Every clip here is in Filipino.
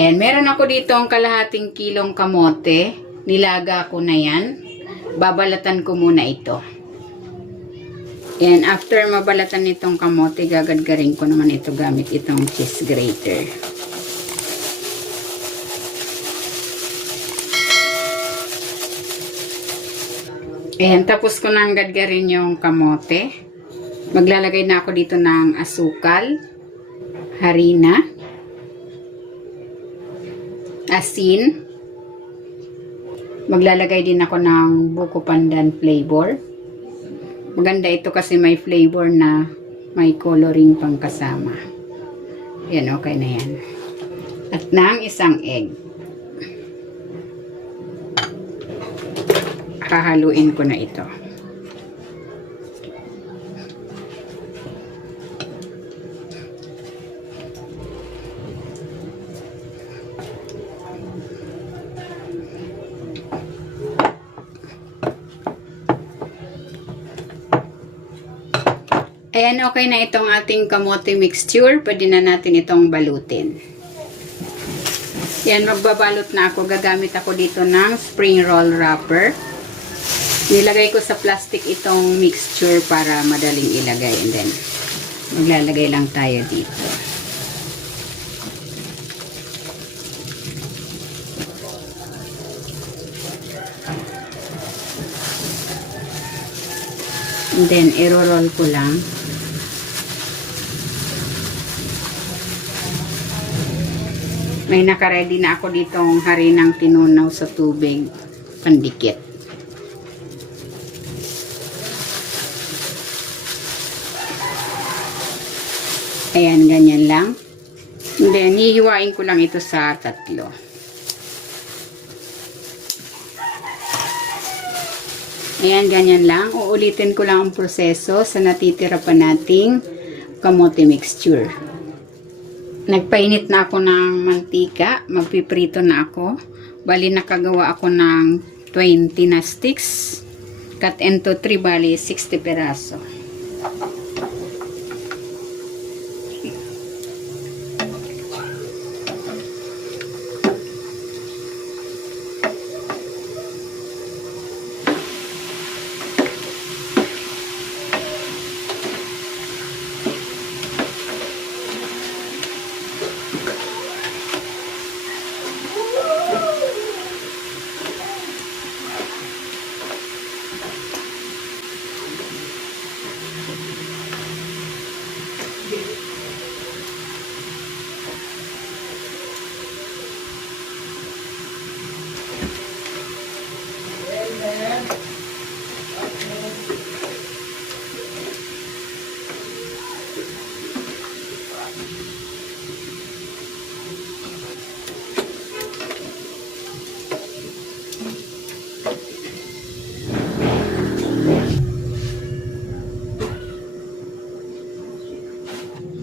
Ayan, meron ako dito ang kalahating kilong kamote. Nilaga ko na yan. Babalatan ko muna ito. And after mabalatan nitong kamote, gagadgarin ko naman ito gamit itong cheese grater. Ayan, tapos ko nang gadgarin yung kamote. Maglalagay na ako dito ng asukal, harina, asin. Maglalagay din ako ng buko pandan flavor. Maganda ito kasi may flavor na may coloring pang kasama. Yan, okay na yan. At ng isang egg. Hahaluin ko na ito. Ayan, okay na itong ating kamote mixture. Pwede na natin itong balutin. Ayan, magbabalot na ako. Gagamit ako dito ng spring roll wrapper. Nilagay ko sa plastic itong mixture para madaling ilagay. And then, maglalagay lang tayo dito. And then, i-roll ko lang. May nakaready na ako ditong harinang tinunaw sa tubig, pandikit. Ayan, ganyan lang. And then, hihiwain ko lang ito sa tatlo. Ayan, ganyan lang. Uulitin ko lang ang proseso sa natitira pa nating kamote mixture. Nagpainit na ako ng mantika. Magpiprito na ako. Bali, nakagawa ako ng 20 na sticks. Cut into 3, bali 60 peraso.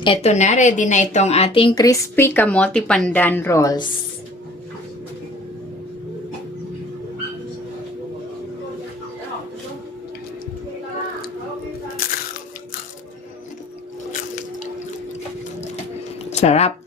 Eto na, ready na itong ating crispy kamote pandan rolls. Sarap.